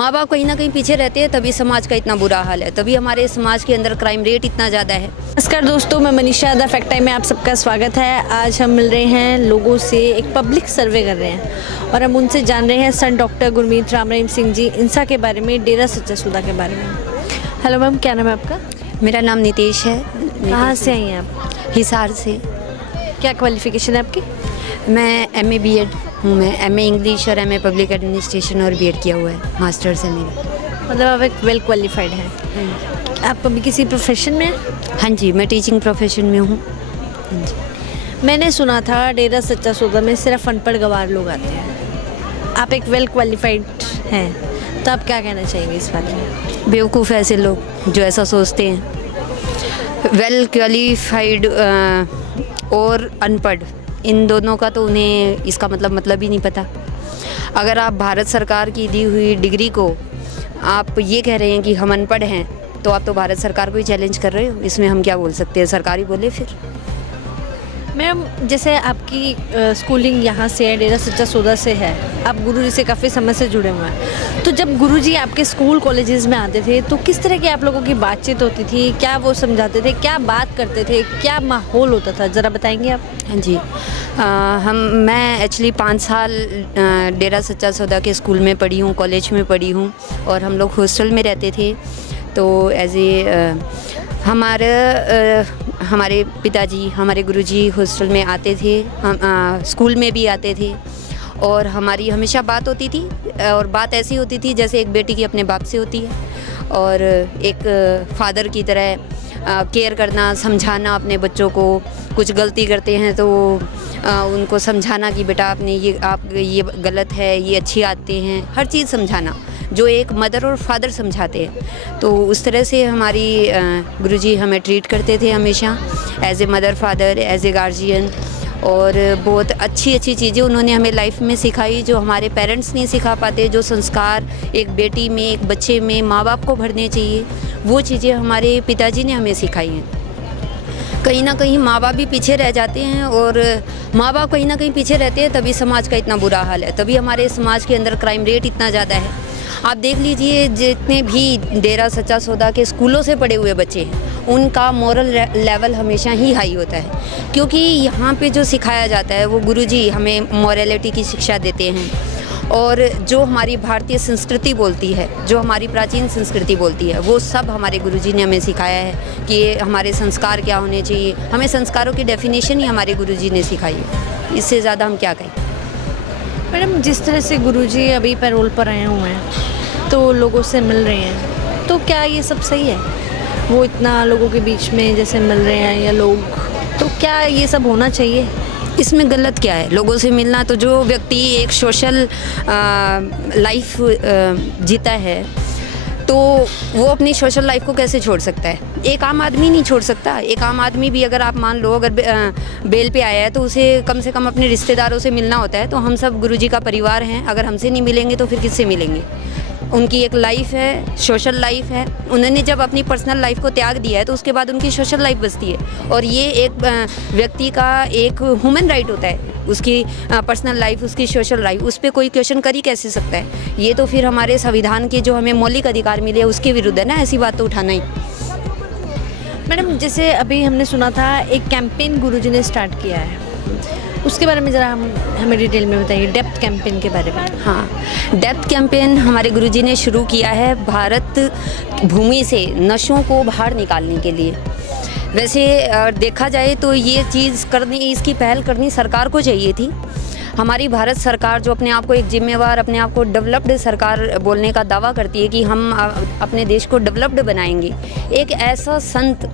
माँ बाप कहीं ना कहीं पीछे रहते हैं, तभी समाज का इतना बुरा हाल है, तभी हमारे समाज के अंदर क्राइम रेट इतना ज़्यादा है। नमस्कार दोस्तों, मैं मनीषा द फैक्ट टाइम में आप सबका स्वागत है। आज हम मिल रहे हैं लोगों से, एक पब्लिक सर्वे कर रहे हैं और हम उनसे जान रहे हैं संत डॉक्टर गुरमीत राम रहीम सिंह जी इंसा के बारे में, डेरा सच्चा सौदा के बारे में। हेलो मैम, क्या नाम है आपका? मेरा नाम नितेश है। कहाँ से आई हैं आप? हिसार से। क्या क्वालिफिकेशन है आपकी? मैं MA BEd हूँ। मैं MA इंग्लिश और MA पब्लिक एडमिनिस्ट्रेशन और BEd किया हुआ है, मास्टर्स है मेरी। मतलब आप एक वेल क्वालिफाइड हैं। आप अभी किसी प्रोफेशन में हैं? हाँ जी, मैं टीचिंग प्रोफेशन में हूँ। हाँ जी। मैंने सुना था डेरा सच्चा सौदा में सिर्फ अनपढ़ गंवार लोग आते हैं। आप एक वेल क्वालिफाइड हैं, तो आप क्या कहना चाहेंगे इस बारे में? बेवकूफ़ ऐसे लोग जो ऐसा सोचते हैं। वेल क्वालिफाइड और अनपढ़, इन दोनों का तो उन्हें इसका मतलब ही नहीं पता। अगर आप भारत सरकार की दी हुई डिग्री को आप ये कह रहे हैं कि हम अनपढ़ हैं, तो आप तो भारत सरकार को ही चैलेंज कर रहे हो। इसमें हम क्या बोल सकते हैं, सरकार ही बोले फिर। मैम, जैसे आपकी स्कूलिंग यहाँ से है, डेरा सच्चा सौदा से है, आप गुरुजी से काफ़ी समय से जुड़े हुए हैं, तो जब गुरुजी आपके स्कूल कॉलेजेस में आते थे तो किस तरह की आप लोगों की बातचीत होती थी? क्या वो समझाते थे, क्या बात करते थे, क्या माहौल होता था, ज़रा बताएंगे आप? हाँ जी। मैं एक्चुअली 5 साल डेरा सच्चा सौदा के स्कूल में पढ़ी हूँ, कॉलेज में पढ़ी हूँ, और हम लोग हॉस्टल में रहते थे। तो एज ए हमारे पिताजी, हमारे गुरुजी हॉस्टल में आते थे, हम स्कूल में भी आते थे, और हमारी हमेशा बात होती थी। और बात ऐसी होती थी जैसे एक बेटी की अपने बाप से होती है, और एक फादर की तरह केयर करना, समझाना अपने बच्चों को। कुछ गलती करते हैं तो उनको समझाना कि बेटा आपने ये गलत है, ये अच्छी आदतें हैं, हर चीज़ समझाना जो एक मदर और फादर समझाते हैं। तो उस तरह से हमारी गुरुजी हमें ट्रीट करते थे हमेशा, as a mother father, as a guardian. और बहुत अच्छी चीज़ें उन्होंने हमें लाइफ में सिखाई जो हमारे पेरेंट्स नहीं सिखा पाते। जो संस्कार एक बेटी में, एक बच्चे में माँ बाप को भरने चाहिए, वो चीज़ें हमारे पिताजी ने हमें सिखाई हैं। कहीं ना कहीं माँ बाप भी पीछे रह जाते हैं, और माँ बाप कहीं ना कहीं पीछे रहते हैं, तभी समाज का इतना बुरा हाल है, तभी हमारे समाज के अंदर क्राइम रेट इतना ज़्यादा है। आप देख लीजिए, जितने भी डेरा सच्चा सौदा के स्कूलों से पढ़े हुए बच्चे हैं, उनका मोरल लेवल हमेशा ही हाई होता है, क्योंकि यहाँ पे जो सिखाया जाता है वो गुरुजी हमें मोरालिटी की शिक्षा देते हैं। और जो हमारी भारतीय संस्कृति बोलती है, जो हमारी प्राचीन संस्कृति बोलती है, वो सब हमारे गुरुजी ने हमें सिखाया है कि ये हमारे संस्कार क्या होने चाहिए। हमें संस्कारों की डेफिनेशन ही हमारे गुरुजी ने सिखाई है, इससे ज़्यादा हम क्या कहें। मैडम, जिस तरह से गुरुजी अभी पैरोल पर आए हुए हैं तो लोगों से मिल रहे हैं, तो क्या ये सब सही है? वो इतना लोगों के बीच में जैसे मिल रहे हैं या लोग, तो क्या ये सब होना चाहिए? इसमें गलत क्या है लोगों से मिलना? तो जो व्यक्ति एक सोशल लाइफ जीता है, तो वो अपनी सोशल लाइफ को कैसे छोड़ सकता है? एक आम आदमी नहीं छोड़ सकता। एक आम आदमी भी अगर आप मान लो, अगर बेल पे आया है, तो उसे कम से कम अपने रिश्तेदारों से मिलना होता है। तो हम सब गुरुजी का परिवार हैं, अगर हमसे नहीं मिलेंगे तो फिर किससे मिलेंगे? उनकी एक लाइफ है, सोशल लाइफ है। उन्होंने जब अपनी पर्सनल लाइफ को त्याग दिया है, तो उसके बाद उनकी सोशल लाइफ बचती है, और ये एक व्यक्ति का एक ह्यूमन राइट होता है, उसकी पर्सनल लाइफ, उसकी सोशल लाइफ, उस पर कोई क्वेश्चन कर ही कैसे सकता है? ये तो फिर हमारे संविधान के जो हमें मौलिक अधिकार मिले उसके विरुद्ध है ना, ऐसी बात तो उठाना ही। मैडम, जैसे अभी हमने सुना था एक कैंपेन गुरुजी ने स्टार्ट किया है, उसके बारे में ज़रा हमें डिटेल में बताइए, डेप्थ कैंपेन के बारे में। हाँ, डेप्थ कैंपेन हमारे गुरुजी ने शुरू किया है भारत भूमि से नशों को बाहर निकालने के लिए। वैसे देखा जाए तो ये चीज़ करनी, इसकी पहल करनी सरकार को चाहिए थी। हमारी भारत सरकार जो अपने आप को एक जिम्मेवार, अपने आप को डेवलप्ड सरकार बोलने का दावा करती है कि हम अपने देश को डेवलप्ड बनाएंगे, एक ऐसा संत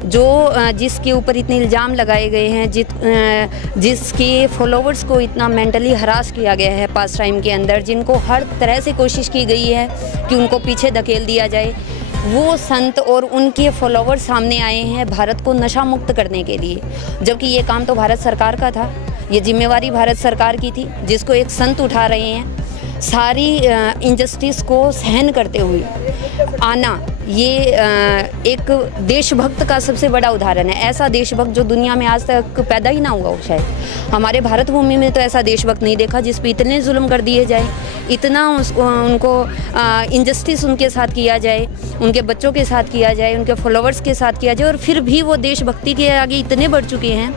जो जिसके ऊपर इतने इल्ज़ाम लगाए गए हैं, जिसके फॉलोवर्स को इतना मेंटली हरास किया गया है पास टाइम के अंदर, जिनको हर तरह से कोशिश की गई है कि उनको पीछे धकेल दिया जाए, वो संत और उनके फॉलोवर्स सामने आए हैं भारत को नशा मुक्त करने के लिए। जबकि ये काम तो भारत सरकार का था, ये जिम्मेवारी भारत सरकार की थी, जिसको एक संत उठा रहे हैं। सारी इनजस्टिस को सहन करते हुए आना, ये एक देशभक्त का सबसे बड़ा उदाहरण है। ऐसा देशभक्त जो दुनिया में आज तक पैदा ही ना हुआ हो शायद। हमारे भारत भूमि में तो ऐसा देशभक्त नहीं देखा जिस पे इतने जुल्म कर दिए जाए, इतना उनको इनजस्टिस उनके साथ किया जाए, उनके बच्चों के साथ किया जाए, उनके फॉलोअर्स के साथ किया जाए, और फिर भी वो देशभक्ति के आगे इतने बढ़ चुके हैं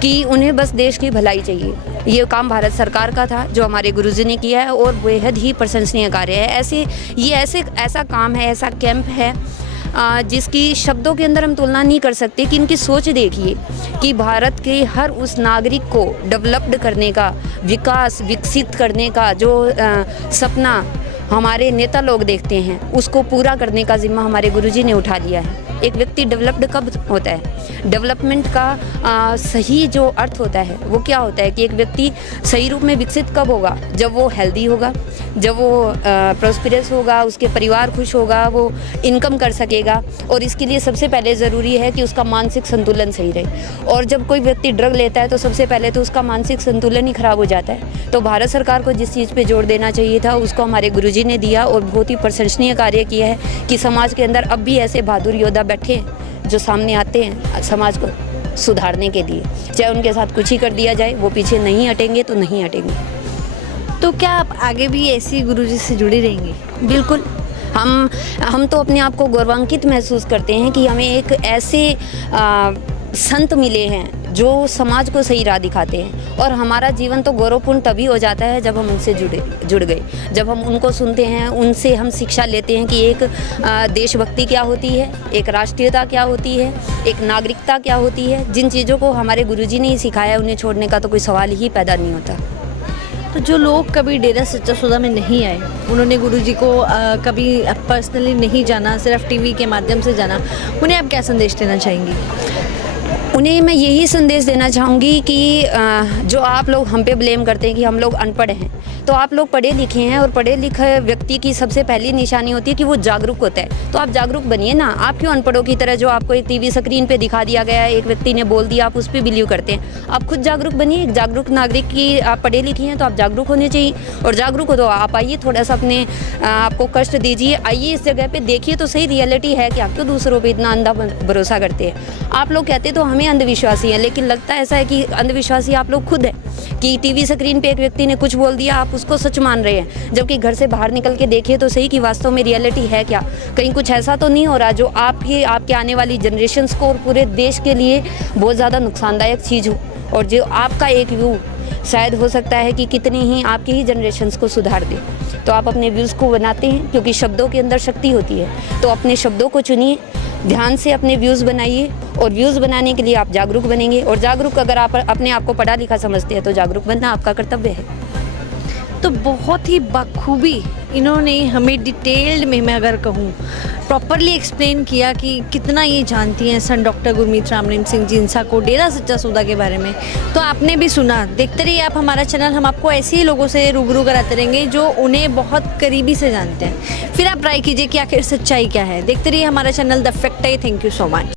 कि उन्हें बस देश की भलाई चाहिए। ये काम भारत सरकार का था जो हमारे गुरुजी ने किया है, और बेहद ही प्रशंसनीय कार्य है। ऐसा काम है, ऐसा कैंप है जिसकी शब्दों के अंदर हम तुलना नहीं कर सकते कि इनकी सोच देखिए कि भारत के हर उस नागरिक को डेवलप्ड करने का, विकसित करने का जो सपना हमारे नेता लोग देखते हैं, उसको पूरा करने का जिम्मा हमारे गुरुजी ने उठा लिया है। एक व्यक्ति डेवलप्ड कब होता है? डेवलपमेंट का सही जो अर्थ होता है वो क्या होता है कि एक व्यक्ति सही रूप में विकसित कब होगा? जब वो हेल्दी होगा, जब वो प्रॉस्पेरस होगा, उसके परिवार खुश होगा, वो इनकम कर सकेगा, और इसके लिए सबसे पहले ज़रूरी है कि उसका मानसिक संतुलन सही रहे। और जब कोई व्यक्ति ड्रग लेता है तो सबसे पहले तो उसका मानसिक संतुलन ही खराब हो जाता है। तो भारत सरकार को जिस चीज़ पे जोर देना चाहिए था उसको हमारे गुरुजी ने दिया, और बहुत ही प्रशंसनीय कार्य किया है कि समाज के अंदर अब भी ऐसे बहादुर योद्धा बैठे हैं जो सामने आते हैं समाज को सुधारने के लिए। चाहे उनके साथ कुछ ही कर दिया जाए, वो पीछे नहीं हटेंगे तो नहीं हटेंगे। तो क्या आप आगे भी ऐसी गुरुजी से जुड़ी रहेंगी? बिल्कुल। हम तो अपने आप को गौरवान्वित महसूस करते हैं कि हमें एक ऐसे संत मिले हैं जो समाज को सही राह दिखाते हैं, और हमारा जीवन तो गौरवपूर्ण तभी हो जाता है जब हम उनसे जुड़ गए, जब हम उनको सुनते हैं, उनसे हम शिक्षा लेते हैं कि एक देशभक्ति क्या होती है, एक राष्ट्रीयता क्या होती है, एक नागरिकता क्या होती है। जिन चीज़ों को हमारे गुरुजी ने ही सिखाया, उन्हें छोड़ने का तो कोई सवाल ही पैदा नहीं होता। तो जो लोग कभी डेरा सच्चा सौदा में नहीं आए, उन्होंने गुरुजी को कभी पर्सनली नहीं जाना, सिर्फ टीवी के माध्यम से जाना, उन्हें आप क्या संदेश देना चाहेंगी? उन्हें मैं यही संदेश देना चाहूँगी कि जो आप लोग हम पे ब्लेम करते हैं कि हम लोग अनपढ़ हैं, तो आप लोग पढ़े लिखे हैं, और पढ़े लिखे व्यक्ति की सबसे पहली निशानी होती है कि वो जागरूक होता है। तो आप जागरूक बनिए ना। आप क्यों अनपढ़ों की तरह, जो आपको एक टीवी स्क्रीन पे दिखा दिया गया है, एक व्यक्ति ने बोल दिया, आप उस पर बिलीव करते हैं? आप खुद जागरूक बनिए। एक जागरूक नागरिक की आप पढ़े लिखे हैं तो आप जागरूक होने चाहिए, और जागरूक हो तो आप आइए, थोड़ा सा अपने आपको कष्ट दीजिए, आइए इस जगह पे, देखिए तो सही रियलिटी है कि आप क्यों दूसरों पे इतना अंधा भरोसा करते हैं। आप लोग कहते तो हमें अंधविश्वासी हैं, लेकिन लगता ऐसा है कि अंधविश्वासी आप लोग खुद हैं कि टीवी स्क्रीन पे एक व्यक्ति ने कुछ बोल दिया, आप उसको सच मान रहे हैं, जबकि घर से बाहर निकल के देखिए तो सही कि वास्तव में रियलिटी है क्या। कहीं कुछ ऐसा तो नहीं हो रहा जो आपके आने वाली जनरेशन्स को और पूरे देश के लिए बहुत ज़्यादा नुकसानदायक चीज़ हो, और जो आपका एक व्यू शायद हो सकता है कि कितनी ही आपकी ही जनरेशन्स को सुधार दे। तो आप अपने व्यूज़ को बनाते हैं, क्योंकि शब्दों के अंदर शक्ति होती है। तो अपने शब्दों को चुनिए, ध्यान से अपने व्यूज़ बनाइए, और व्यूज़ बनाने के लिए आप जागरूक बनेंगे। और जागरूक, अगर आप अपने आप को पढ़ा लिखा समझते हैं तो जागरूक बनना आपका कर्तव्य है। तो बहुत ही बखूबी इन्होंने हमें डिटेल्ड में, मैं अगर कहूँ, प्रॉपरली एक्सप्लेन किया कि कितना ये जानती हैं सन डॉक्टर गुरमीत राम रहीम सिंह जिंसा को, डेरा सच्चा सौदा के बारे में। तो आपने भी सुना। देखते रहिए आप हमारा चैनल, हम आपको ऐसे ही लोगों से रूबरू कराते रहेंगे जो उन्हें बहुत करीबी से जानते हैं। फिर आप ट्राई कीजिए कि आखिर सच्चाई क्या है। देखते रहिए हमारा चैनल द फैक्ट है। Thank you so much.